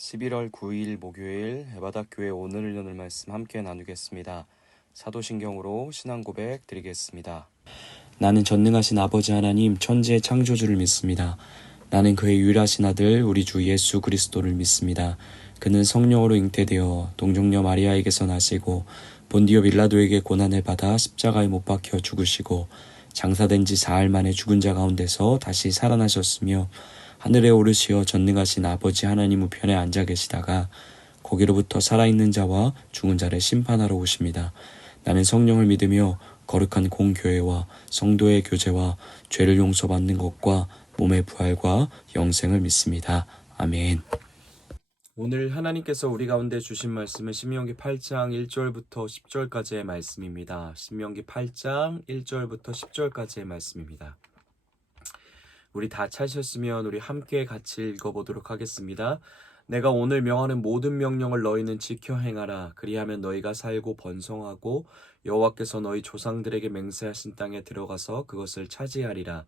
11월 9일 목요일 해바닥교회 오늘 나눌 말씀 함께 나누겠습니다. 사도신경으로 신앙 고백 드리겠습니다. 나는 전능하신 아버지 하나님 천지의 창조주를 믿습니다. 나는 그의 유일하신 아들 우리 주 예수 그리스도를 믿습니다. 그는 성령으로 잉태되어 동정녀 마리아에게서 나시고 본디오 빌라도에게 고난을 받아 십자가에 못 박혀 죽으시고 장사된 지 사흘 만에 죽은 자 가운데서 다시 살아나셨으며 하늘에 오르시어 전능하신 아버지 하나님 우편에 앉아 계시다가 거기로부터 살아있는 자와 죽은 자를 심판하러 오십니다. 나는 성령을 믿으며 거룩한 공교회와 성도의 교제와 죄를 용서받는 것과 몸의 부활과 영생을 믿습니다. 아멘. 오늘 하나님께서 우리 가운데 주신 말씀은 신명기 8장 1절부터 10절까지의 말씀입니다. 신명기 8장 1절부터 10절까지의 말씀입니다. 우리 다 찾으셨으면 우리 함께 같이 읽어보도록 하겠습니다. 내가 오늘 명하는 모든 명령을 너희는 지켜 행하라. 그리하면 너희가 살고 번성하고 여호와께서 너희 조상들에게 맹세하신 땅에 들어가서 그것을 차지하리라.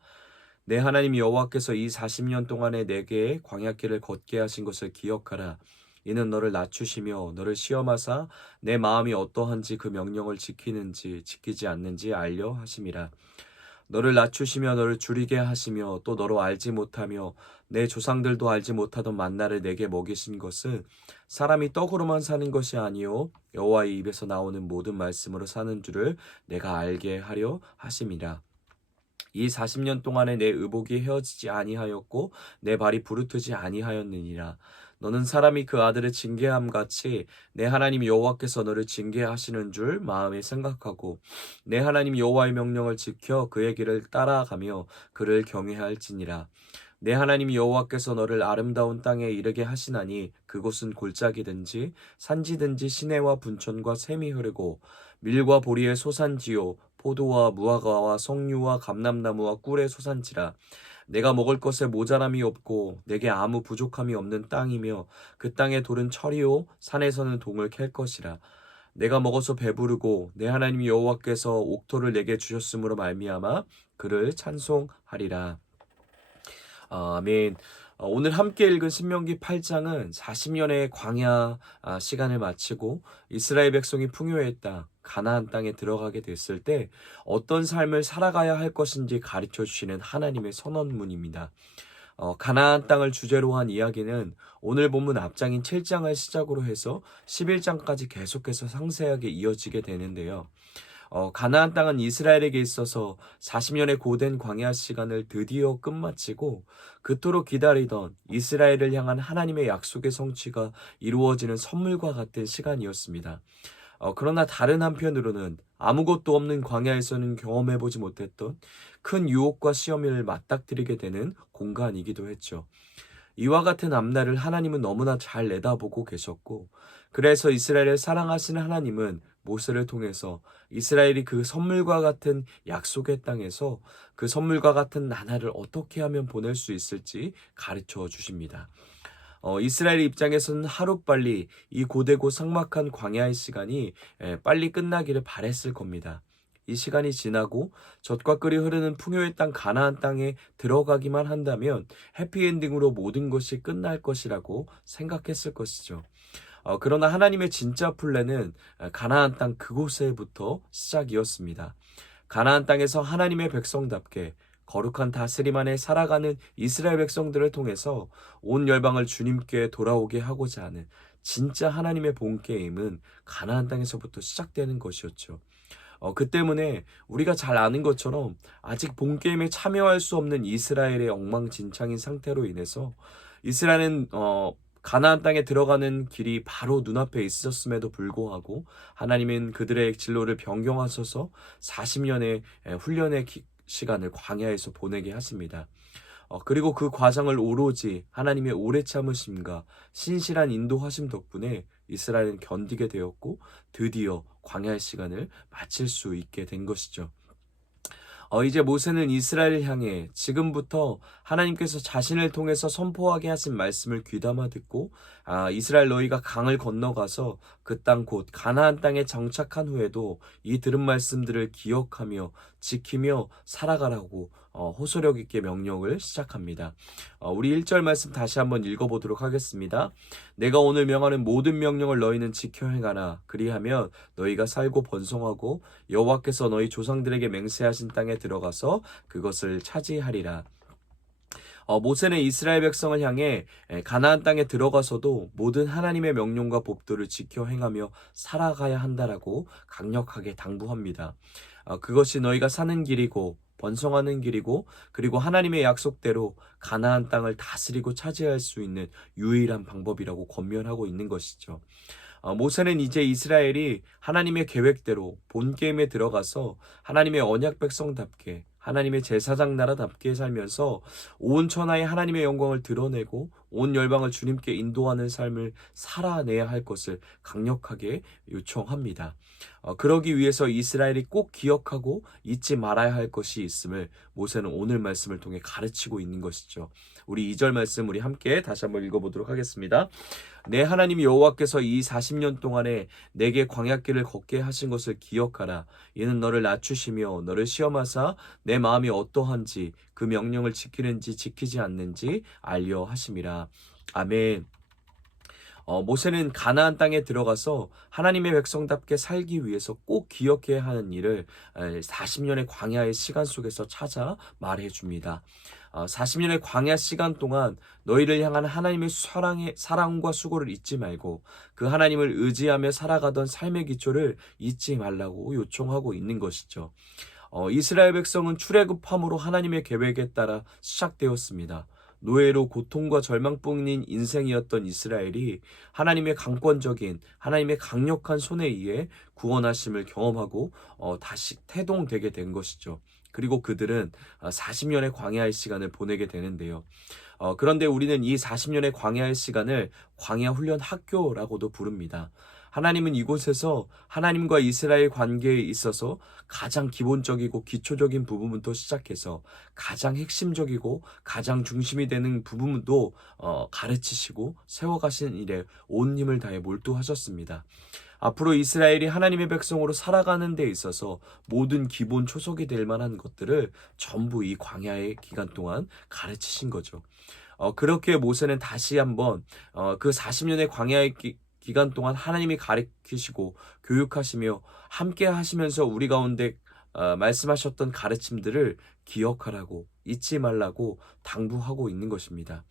내 하나님 여호와께서 이 40년 동안에 내게 광야길을 걷게 하신 것을 기억하라. 이는 너를 낮추시며 너를 시험하사 내 마음이 어떠한지 그 명령을 지키는지 지키지 않는지 알려 하심이라. 너를 낮추시며 너를 줄이게 하시며 또 너로 알지 못하며 내 조상들도 알지 못하던 만나를 내게 먹이신 것은 사람이 떡으로만 사는 것이 아니요 여호와의 입에서 나오는 모든 말씀으로 사는 줄을 내가 알게 하려 하심이라. 이 40년 동안에 내 의복이 헤어지지 아니하였고 내 발이 부르트지 아니하였느니라. 너는 사람이 그 아들을 징계함 같이 내 하나님 여호와께서 너를 징계하시는 줄 마음에 생각하고 내 하나님 여호와의 명령을 지켜 그의 길을 따라가며 그를 경외할지니라. 내 하나님 여호와께서 너를 아름다운 땅에 이르게 하시나니 그곳은 골짜기든지 산지든지 시내와 분천과 샘이 흐르고 밀과 보리의 소산지요 포도와 무화과와 석류와 감람나무와 꿀의 소산지라. 내가 먹을 것에 모자람이 없고 내게 아무 부족함이 없는 땅이며 그 땅의 돌은 철이요 산에서는 동을 캘 것이라. 내가 먹어서 배부르고 내 하나님 여호와께서 옥토를 내게 주셨으므로 말미암아 그를 찬송하리라. 아멘. 오늘 함께 읽은 신명기 8장은 40년의 광야 시간을 마치고 이스라엘 백성이 풍요의 땅 가나안 땅에 들어가게 됐을 때 어떤 삶을 살아가야 할 것인지 가르쳐 주시는 하나님의 선언문입니다. 가나안 땅을 주제로 한 이야기는 오늘 본문 앞장인 7장을 시작으로 해서 11장까지 계속해서 상세하게 이어지게 되는데요. 가나안 땅은 이스라엘에게 있어서 40년의 고된 광야 시간을 드디어 끝마치고 그토록 기다리던 이스라엘을 향한 하나님의 약속의 성취가 이루어지는 선물과 같은 시간이었습니다. 그러나 다른 한편으로는 아무것도 없는 광야에서는 경험해보지 못했던 큰 유혹과 시험을 맞닥뜨리게 되는 공간이기도 했죠. 이와 같은 앞날을 하나님은 너무나 잘 내다보고 계셨고 그래서 이스라엘을 사랑하시는 하나님은 모세를 통해서 이스라엘이 그 선물과 같은 약속의 땅에서 그 선물과 같은 나날을 어떻게 하면 보낼 수 있을지 가르쳐 주십니다. 이스라엘 입장에서는 하루빨리 이 고되고 삭막한 광야의 시간이 빨리 끝나기를 바랬을 겁니다. 이 시간이 지나고 젖과 꿀이 흐르는 풍요의 땅 가나안 땅에 들어가기만 한다면 해피엔딩으로 모든 것이 끝날 것이라고 생각했을 것이죠. 그러나 하나님의 진짜 플랜은 가나안 땅 그곳에부터 시작이었습니다. 가나안 땅에서 하나님의 백성답게 거룩한 다스림 안에 살아가는 이스라엘 백성들을 통해서 온 열방을 주님께 돌아오게 하고자 하는 진짜 하나님의 본게임은 가나안 땅에서부터 시작되는 것이었죠. 그 때문에 우리가 잘 아는 것처럼 아직 본게임에 참여할 수 없는 이스라엘의 엉망진창인 상태로 인해서 이스라엘은 가나안 땅에 들어가는 길이 바로 눈앞에 있었음에도 불구하고 하나님은 그들의 진로를 변경하셔서 40년의 훈련의 시간을 광야에서 보내게 하십니다. 그리고 그 과정을 오로지 하나님의 오래 참으심과 신실한 인도하심 덕분에 이스라엘은 견디게 되었고 드디어 광야의 시간을 마칠 수 있게 된 것이죠. 이제 모세는 이스라엘을 향해 지금부터 하나님께서 자신을 통해서 선포하게 하신 말씀을 귀담아 듣고 이스라엘 너희가 강을 건너가서 그 땅 곧 가나안 땅에 정착한 후에도 이 들은 말씀들을 기억하며 지키며 살아가라고 호소력 있게 명령을 시작합니다. 우리 1절 말씀 다시 한번 읽어보도록 하겠습니다. 내가 오늘 명하는 모든 명령을 너희는 지켜 행하라. 그리하면 너희가 살고 번성하고 여호와께서 너희 조상들에게 맹세하신 땅에 들어가서 그것을 차지하리라. 모세는 이스라엘 백성을 향해 가나안 땅에 들어가서도 모든 하나님의 명령과 법도를 지켜 행하며 살아가야 한다라고 강력하게 당부합니다. 그것이 너희가 사는 길이고 번성하는 길이고 그리고 하나님의 약속대로 가나안 땅을 다스리고 차지할 수 있는 유일한 방법이라고 권면하고 있는 것이죠. 모세는 이제 이스라엘이 하나님의 계획대로 본 게임에 들어가서 하나님의 언약 백성답게 하나님의 제사장 나라답게 살면서 온 천하에 하나님의 영광을 드러내고 온 열방을 주님께 인도하는 삶을 살아내야 할 것을 강력하게 요청합니다. 그러기 위해서 이스라엘이 꼭 기억하고 잊지 말아야 할 것이 있음을 모세는 오늘 말씀을 통해 가르치고 있는 것이죠. 우리 2절 말씀 우리 함께 다시 한번 읽어보도록 하겠습니다. 내 하나님 여호와께서 이 40년 동안에 내게 광야길을 걷게 하신 것을 기억하라. 이는 너를 낮추시며 너를 시험하사 내 마음이 어떠한지 그 명령을 지키는지 지키지 않는지 알려 하심이라. 아멘. 모세는 가나안 땅에 들어가서 하나님의 백성답게 살기 위해서 꼭 기억해야 하는 일을 40년의 광야의 시간 속에서 찾아 말해줍니다. 40년의 광야 시간 동안 너희를 향한 하나님의 사랑과 수고를 잊지 말고 그 하나님을 의지하며 살아가던 삶의 기초를 잊지 말라고 요청하고 있는 것이죠. 이스라엘 백성은 출애굽함으로 하나님의 계획에 따라 시작되었습니다. 노예로 고통과 절망뿐인 인생이었던 이스라엘이 하나님의 강권적인 하나님의 강력한 손에 의해 구원하심을 경험하고 다시 태동되게 된 것이죠. 그리고 그들은 40년의 광야의 시간을 보내게 되는데요. 그런데 우리는 이 40년의 광야의 시간을 광야 훈련 학교라고도 부릅니다. 하나님은 이곳에서 하나님과 이스라엘 관계에 있어서 가장 기본적이고 기초적인 부분부터 시작해서 가장 핵심적이고 가장 중심이 되는 부분도 가르치시고 세워가신 일에 온 힘을 다해 몰두하셨습니다. 앞으로 이스라엘이 하나님의 백성으로 살아가는 데 있어서 모든 기본 초석이 될 만한 것들을 전부 이 광야의 기간 동안 가르치신 거죠. 그렇게 모세는 다시 한번 그 40년의 광야의 기간 동안 하나님이 가르치시고 교육하시며 함께 하시면서 우리 가운데 말씀하셨던 가르침들을 기억하라고 잊지 말라고 당부하고 있는 것입니다.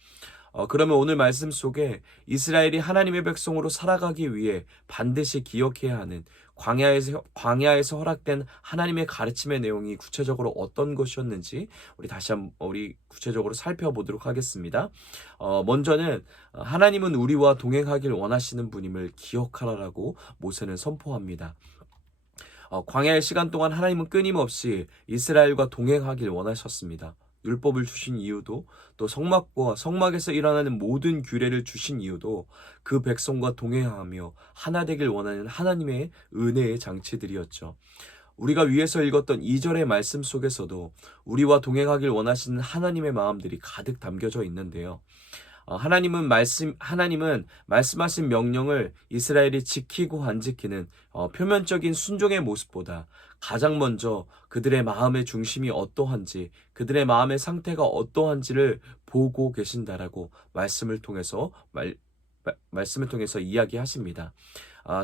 그러면 오늘 말씀 속에 이스라엘이 하나님의 백성으로 살아가기 위해 반드시 기억해야 하는 광야에서 허락된 하나님의 가르침의 내용이 구체적으로 어떤 것이었는지 우리 구체적으로 살펴보도록 하겠습니다. 먼저는 하나님은 우리와 동행하길 원하시는 분임을 기억하라라고 모세는 선포합니다. 광야의 시간 동안 하나님은 끊임없이 이스라엘과 동행하길 원하셨습니다. 율법을 주신 이유도 또 성막에서 일어나는 모든 규례를 주신 이유도 그 백성과 동행하며 하나 되길 원하는 하나님의 은혜의 장치들이었죠. 우리가 위에서 읽었던 2절의 말씀 속에서도 우리와 동행하길 원하시는 하나님의 마음들이 가득 담겨져 있는데요. 하나님은 말씀하신 명령을 이스라엘이 지키고 안 지키는 표면적인 순종의 모습보다 가장 먼저 그들의 마음의 중심이 어떠한지, 그들의 마음의 상태가 어떠한지를 보고 계신다라고 말씀을 통해서 이야기하십니다.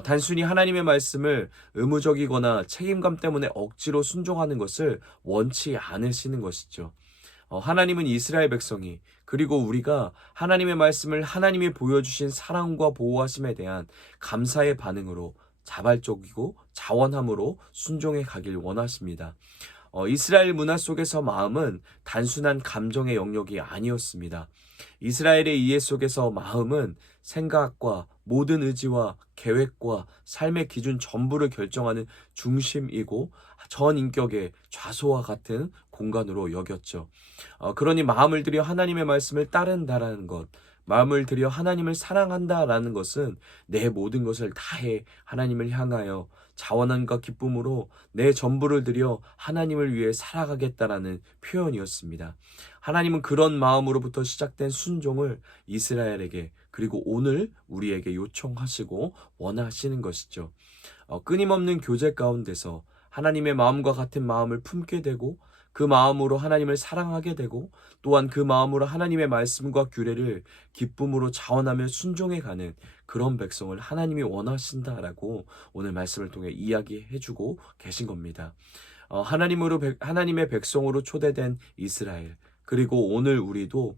단순히 하나님의 말씀을 의무적이거나 책임감 때문에 억지로 순종하는 것을 원치 않으시는 것이죠. 하나님은 이스라엘 백성이 그리고 우리가 하나님의 말씀을 하나님이 보여주신 사랑과 보호하심에 대한 감사의 반응으로 자발적이고 자원함으로 순종해 가길 원하십니다. 이스라엘 문화 속에서 마음은 단순한 감정의 영역이 아니었습니다. 이스라엘의 이해 속에서 마음은 생각과 모든 의지와 계획과 삶의 기준 전부를 결정하는 중심이고 전 인격의 좌소와 같은 공간으로 여겼죠. 그러니 마음을 들여 하나님의 말씀을 따른다라는 것, 마음을 들여 하나님을 사랑한다라는 것은 내 모든 것을 다해 하나님을 향하여 자원함과 기쁨으로 내 전부를 들여 하나님을 위해 살아가겠다라는 표현이었습니다. 하나님은 그런 마음으로부터 시작된 순종을 이스라엘에게 그리고 오늘 우리에게 요청하시고 원하시는 것이죠. 끊임없는 교제 가운데서 하나님의 마음과 같은 마음을 품게 되고 그 마음으로 하나님을 사랑하게 되고 또한 그 마음으로 하나님의 말씀과 규례를 기쁨으로 자원하며 순종해가는 그런 백성을 하나님이 원하신다라고 오늘 말씀을 통해 이야기해주고 계신 겁니다. 하나님의 백성으로 초대된 이스라엘, 그리고 오늘 우리도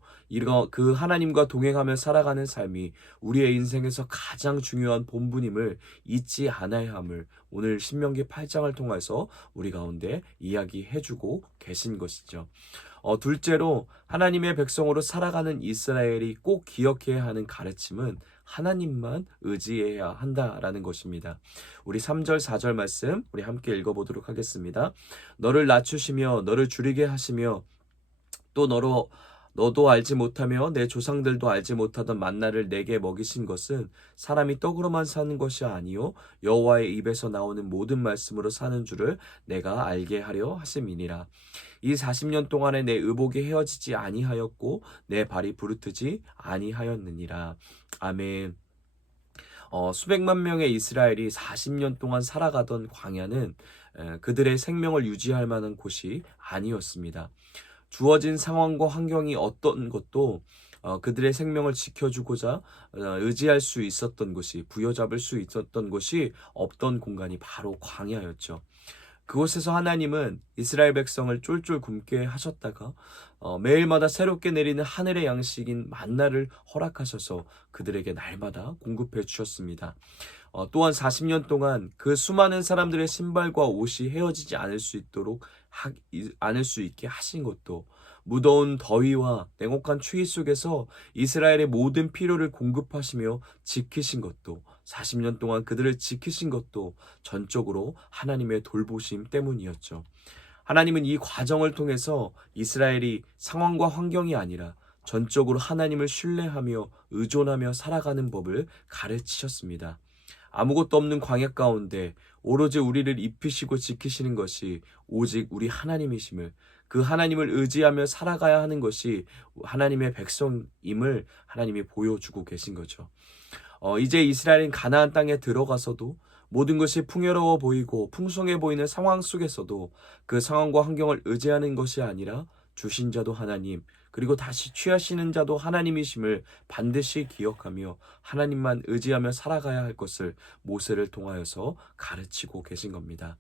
그 하나님과 동행하며 살아가는 삶이 우리의 인생에서 가장 중요한 본분임을 잊지 않아야 함을 오늘 신명기 8장을 통해서 우리 가운데 이야기해주고 계신 것이죠. 둘째로 하나님의 백성으로 살아가는 이스라엘이 꼭 기억해야 하는 가르침은 하나님만 의지해야 한다라는 것입니다. 우리 3절 4절 말씀 우리 함께 읽어보도록 하겠습니다. 너를 낮추시며 너를 줄이게 하시며 또 너도 알지 못하며 내 조상들도 알지 못하던 만나를 내게 먹이신 것은 사람이 떡으로만 사는 것이 아니요 여호와의 입에서 나오는 모든 말씀으로 사는 줄을 내가 알게 하려 하심이니라. 이 40년 동안에 내 의복이 헤어지지 아니하였고 내 발이 부르트지 아니하였느니라. 아멘. 수백만 명의 이스라엘이 40년 동안 살아가던 광야는 그들의 생명을 유지할 만한 곳이 아니었습니다. 주어진 상황과 환경이 어떤 것도 그들의 생명을 지켜주고자 의지할 수 있었던 곳이, 부여잡을 수 있었던 곳이 없던 공간이 바로 광야였죠. 그곳에서 하나님은 이스라엘 백성을 쫄쫄 굶게 하셨다가 매일마다 새롭게 내리는 하늘의 양식인 만나를 허락하셔서 그들에게 날마다 공급해 주셨습니다. 또한 40년 동안 그 수많은 사람들의 신발과 옷이 헤어지지 않을 수 있게 하신 것도, 무더운 더위와 냉혹한 추위 속에서 이스라엘의 모든 필요를 공급하시며 지키신 것도, 40년 동안 그들을 지키신 것도 전적으로 하나님의 돌보심 때문이었죠. 하나님은 이 과정을 통해서 이스라엘이 상황과 환경이 아니라 전적으로 하나님을 신뢰하며 의존하며 살아가는 법을 가르치셨습니다. 아무것도 없는 광야 가운데 오로지 우리를 입히시고 지키시는 것이 오직 우리 하나님이심을, 그 하나님을 의지하며 살아가야 하는 것이 하나님의 백성임을 하나님이 보여주고 계신 거죠. 이제 이스라엘은 가나안 땅에 들어가서도 모든 것이 풍요로워 보이고 풍성해 보이는 상황 속에서도 그 상황과 환경을 의지하는 것이 아니라 주신 자도 하나님, 그리고 다시 취하시는 자도 하나님이심을 반드시 기억하며 하나님만 의지하며 살아가야 할 것을 모세를 통하여서 가르치고 계신 겁니다.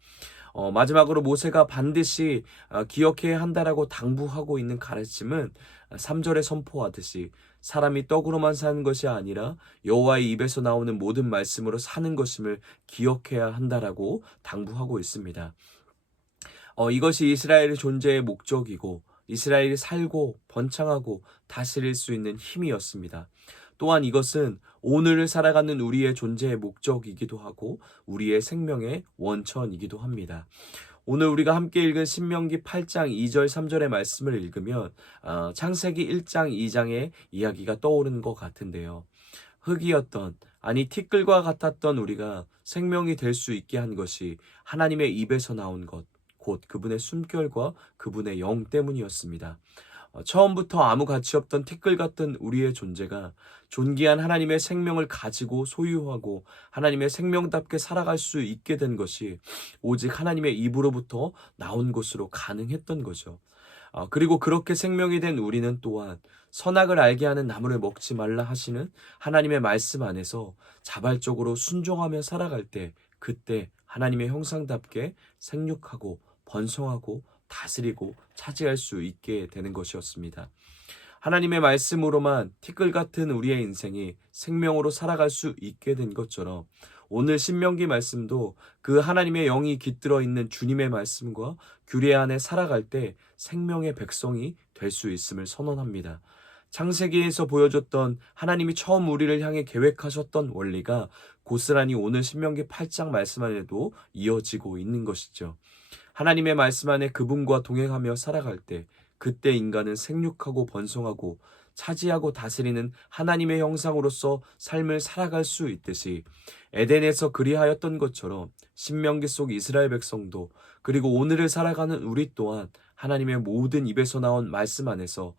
마지막으로 모세가 반드시 기억해야 한다라고 당부하고 있는 가르침은 3절에 선포하듯이 사람이 떡으로만 사는 것이 아니라 여호와의 입에서 나오는 모든 말씀으로 사는 것임을 기억해야 한다라고 당부하고 있습니다. 이것이 이스라엘의 존재의 목적이고 이스라엘이 살고 번창하고 다스릴 수 있는 힘이었습니다. 또한 이것은 오늘을 살아가는 우리의 존재의 목적이기도 하고 우리의 생명의 원천이기도 합니다. 오늘 우리가 함께 읽은 신명기 8장 2절 3절의 말씀을 읽으면 창세기 1장 2장의 이야기가 떠오르는 것 같은데요. 흙이었던, 아니 티끌과 같았던 우리가 생명이 될 수 있게 한 것이 하나님의 입에서 나온 것, 곧 그분의 숨결과 그분의 영 때문이었습니다. 처음부터 아무 가치 없던 티끌 같은 우리의 존재가 존귀한 하나님의 생명을 가지고 소유하고 하나님의 생명답게 살아갈 수 있게 된 것이 오직 하나님의 입으로부터 나온 것으로 가능했던 거죠. 그리고 그렇게 생명이 된 우리는 또한 선악을 알게 하는 나무를 먹지 말라 하시는 하나님의 말씀 안에서 자발적으로 순종하며 살아갈 때, 그때 하나님의 형상답게 생육하고 번성하고 다스리고 차지할 수 있게 되는 것이었습니다. 하나님의 말씀으로만 티끌 같은 우리의 인생이 생명으로 살아갈 수 있게 된 것처럼 오늘 신명기 말씀도 그 하나님의 영이 깃들어 있는 주님의 말씀과 규례 안에 살아갈 때 생명의 백성이 될 수 있음을 선언합니다. 창세기에서 보여줬던 하나님이 처음 우리를 향해 계획하셨던 원리가 고스란히 오늘 신명기 8장 말씀 안에도 이어지고 있는 것이죠. 하나님의 말씀 안에 그분과 동행하며 살아갈 때 그때 인간은 생육하고 번성하고 차지하고 다스리는 하나님의 형상으로서 삶을 살아갈 수 있듯이 에덴에서 그리하였던 것처럼 신명기 속 이스라엘 백성도, 그리고 오늘을 살아가는 우리 또한 하나님의 모든 입에서 나온 말씀 안에서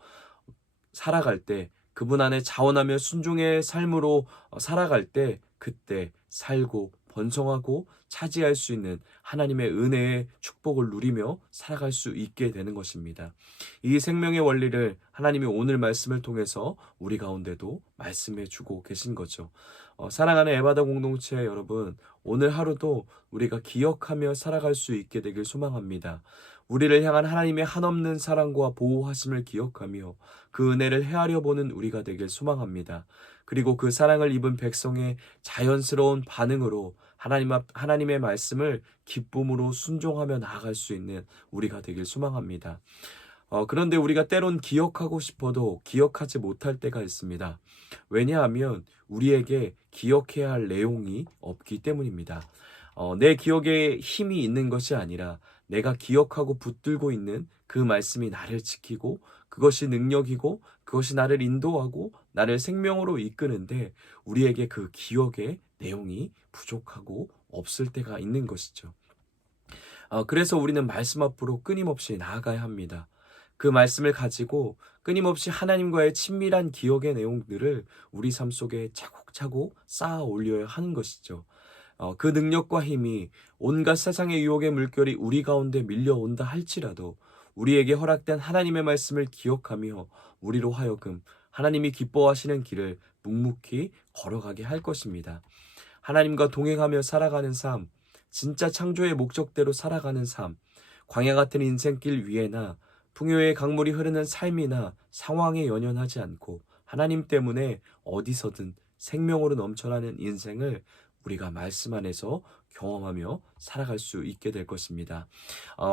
살아갈 때, 그분 안에 자원하며 순종의 삶으로 살아갈 때 그때 살고 번성하고 차지할 수 있는 하나님의 은혜의 축복을 누리며 살아갈 수 있게 되는 것입니다. 이 생명의 원리를 하나님이 오늘 말씀을 통해서 우리 가운데도 말씀해 주고 계신 거죠. 사랑하는 에바다 공동체 여러분, 오늘 하루도 우리가 기억하며 살아갈 수 있게 되길 소망합니다. 우리를 향한 하나님의 한없는 사랑과 보호하심을 기억하며 그 은혜를 헤아려 보는 우리가 되길 소망합니다. 그리고 그 사랑을 입은 백성의 자연스러운 반응으로 하나님의 말씀을 기쁨으로 순종하며 나아갈 수 있는 우리가 되길 소망합니다. 그런데 우리가 때론 기억하고 싶어도 기억하지 못할 때가 있습니다. 왜냐하면 우리에게 기억해야 할 내용이 없기 때문입니다. 내 기억에 힘이 있는 것이 아니라 내가 기억하고 붙들고 있는 그 말씀이 나를 지키고 그것이 능력이고 그것이 나를 인도하고 나를 생명으로 이끄는데 우리에게 그 기억의 내용이 부족하고 없을 때가 있는 것이죠. 그래서 우리는 말씀 앞으로 끊임없이 나아가야 합니다. 그 말씀을 가지고 끊임없이 하나님과의 친밀한 기억의 내용들을 우리 삶 속에 차곡차곡 쌓아 올려야 하는 것이죠. 그 능력과 힘이 온갖 세상의 유혹의 물결이 우리 가운데 밀려온다 할지라도 우리에게 허락된 하나님의 말씀을 기억하며 우리로 하여금 하나님이 기뻐하시는 길을 묵묵히 걸어가게 할 것입니다. 하나님과 동행하며 살아가는 삶, 진짜 창조의 목적대로 살아가는 삶, 광야 같은 인생길 위에나 풍요의 강물이 흐르는 삶이나 상황에 연연하지 않고 하나님 때문에 어디서든 생명으로 넘쳐나는 인생을 우리가 말씀 안에서 경험하며 살아갈 수 있게 될 것입니다.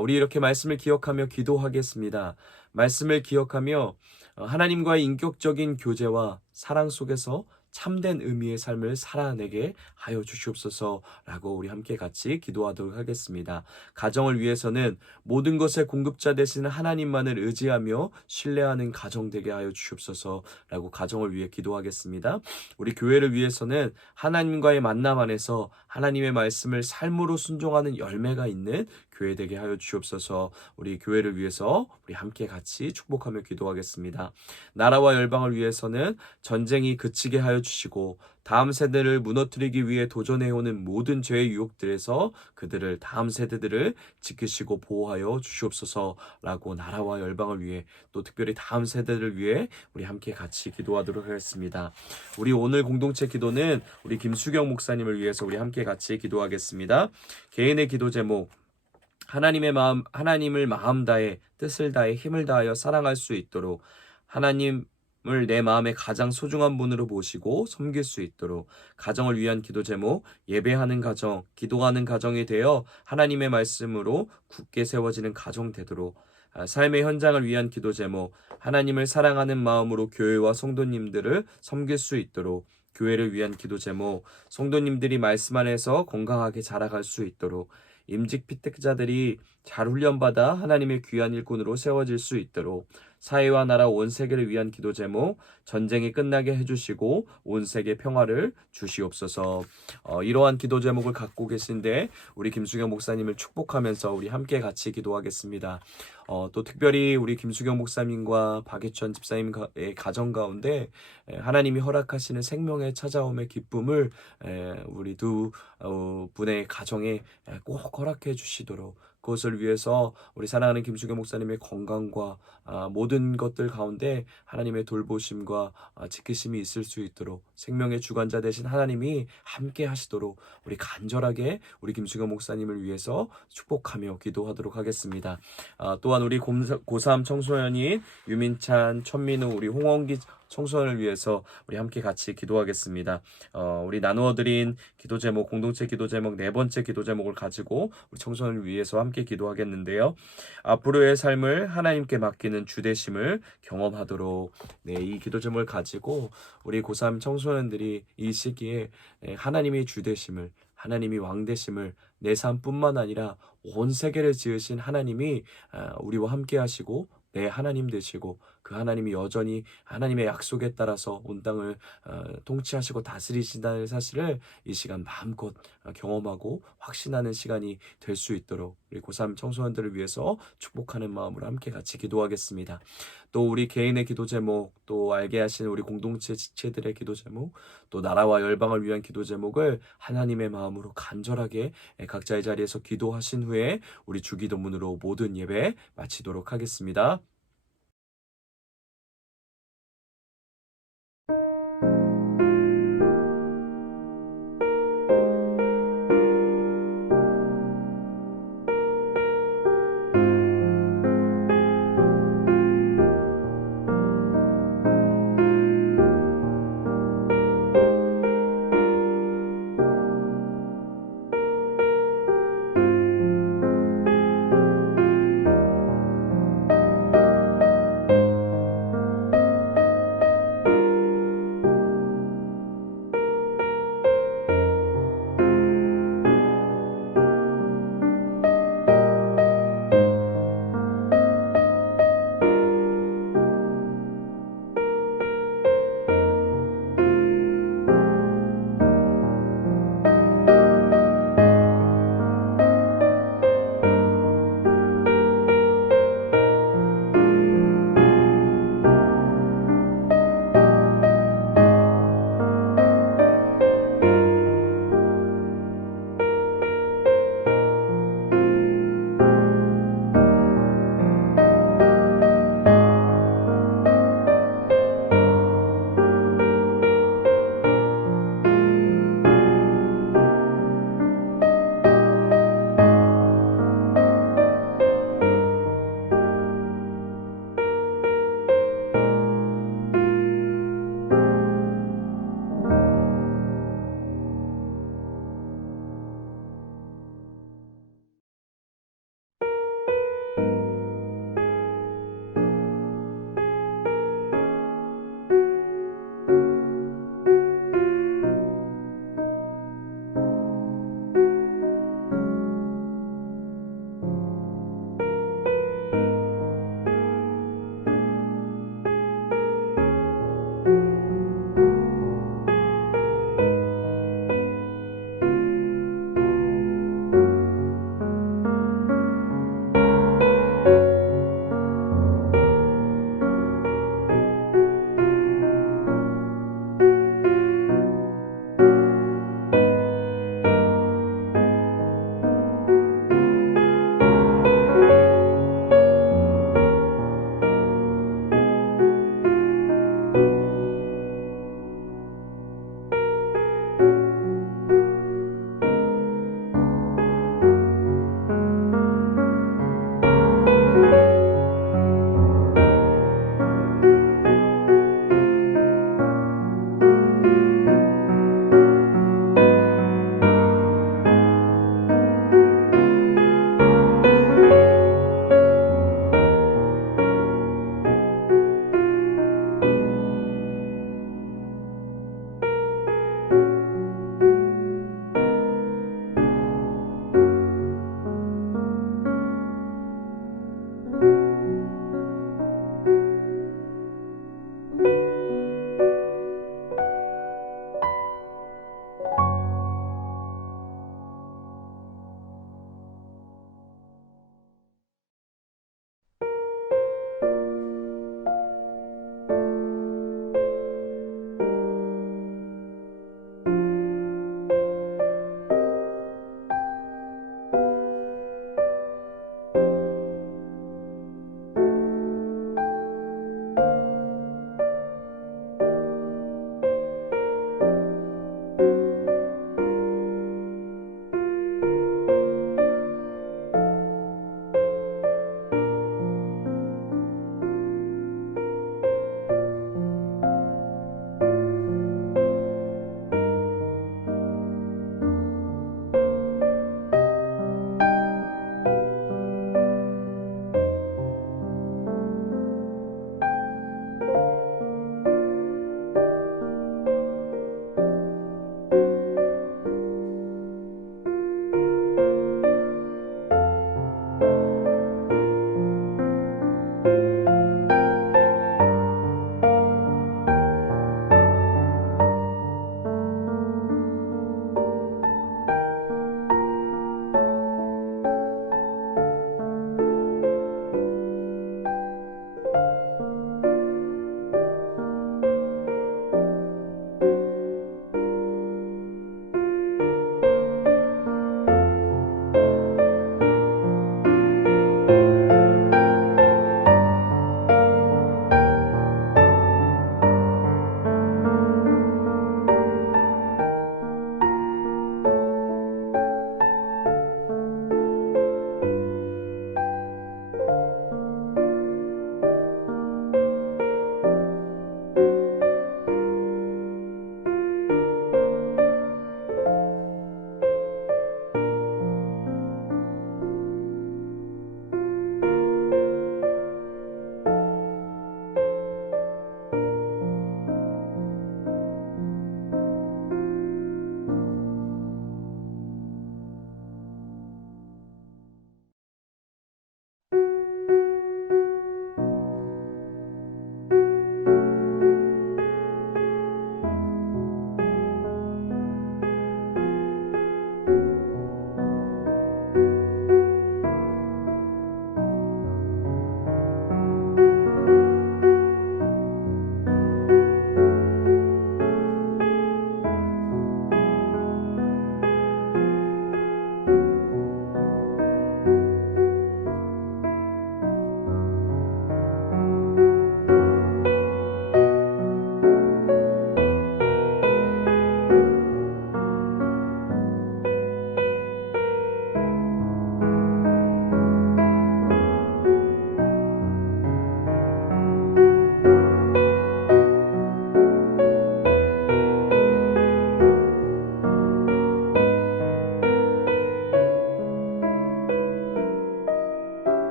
우리 이렇게 말씀을 기억하며 기도하겠습니다. 말씀을 기억하며 하나님과의 인격적인 교제와 사랑 속에서 참된 의미의 삶을 살아내게 하여 주시옵소서라고 우리 함께 같이 기도하도록 하겠습니다. 가정을 위해서는 모든 것의 공급자 되시는 하나님만을 의지하며 신뢰하는 가정 되게 하여 주시옵소서라고 가정을 위해 기도하겠습니다. 우리 교회를 위해서는 하나님과의 만남 안에서 하나님의 말씀을 삶으로 순종하는 열매가 있는 교회 되게 하여 주시옵소서. 우리 교회를 위해서 우리 함께 같이 축복하며 기도하겠습니다. 나라와 열방을 위해서는 전쟁이 그치게 하여 주시고 다음 세대를 무너뜨리기 위해 도전해오는 모든 죄의 유혹들에서 그들을 다음 세대들을 지키시고 보호하여 주시옵소서라고 나라와 열방을 위해 또 특별히 다음 세대를 위해 우리 함께 같이 기도하도록 하겠습니다. 우리 오늘 공동체 기도는 우리 김수경 목사님을 위해서 우리 함께 같이 기도하겠습니다. 개인의 기도 제목 하나님을 마음 다해 뜻을 다해 힘을 다하여 사랑할 수 있도록 하나님을 내 마음의 가장 소중한 분으로 모시고 섬길 수 있도록 가정을 위한 기도 제목 예배하는 가정, 기도하는 가정이 되어 하나님의 말씀으로 굳게 세워지는 가정 되도록 삶의 현장을 위한 기도 제목 하나님을 사랑하는 마음으로 교회와 성도님들을 섬길 수 있도록 교회를 위한 기도 제목 성도님들이 말씀 안에서 건강하게 자라갈 수 있도록 임직 피택자들이 잘 훈련받아 하나님의 귀한 일꾼으로 세워질 수 있도록 사회와 나라 온 세계를 위한 기도 제목 전쟁이 끝나게 해주시고 온 세계 평화를 주시옵소서. 이러한 기도 제목을 갖고 계신데 우리 김수경 목사님을 축복하면서 우리 함께 같이 기도하겠습니다. 또 특별히 우리 김수경 목사님과 박예천 집사님의 가정 가운데 하나님이 허락하시는 생명의 찾아옴의 기쁨을 우리 두 분의 가정에 꼭 허락해 주시도록 그것을 위해서 우리 사랑하는 김수경 목사님의 건강과 모든 것들 가운데 하나님의 돌보심과 지키심이 있을 수 있도록 생명의 주관자 되신 하나님이 함께 하시도록 우리 간절하게 우리 김수경 목사님을 위해서 축복하며 기도하도록 하겠습니다. 또한 우리 고3 청소년인 유민찬, 천민우, 우리 홍원기 청소년을 위해서 우리 함께 같이 기도하겠습니다. 우리 나누어드린 기도 제목, 공동체 기도 제목 네 번째 기도 제목을 가지고 우리 청소년을 위해서 함께 기도하겠는데요. 앞으로의 삶을 하나님께 맡기는 주되심을 경험하도록 이 기도 제목을 가지고 우리 고3 청소년들이 이 시기에 하나님의 주되심을 하나님이 왕되심을 내 삶뿐만 아니라 온 세계를 지으신 하나님이 우리와 함께 하시고 내 하나님 되시고 그 하나님이 여전히 하나님의 약속에 따라서 온 땅을 통치하시고 다스리신다는 사실을 이 시간 마음껏 경험하고 확신하는 시간이 될 수 있도록 우리 고3 청소년들을 위해서 축복하는 마음으로 함께 같이 기도하겠습니다. 또 우리 개인의 기도 제목, 또 알게 하신 우리 공동체 지체들의 기도 제목, 또 나라와 열방을 위한 기도 제목을 하나님의 마음으로 간절하게 각자의 자리에서 기도하신 후에 우리 주기도문으로 모든 예배 마치도록 하겠습니다.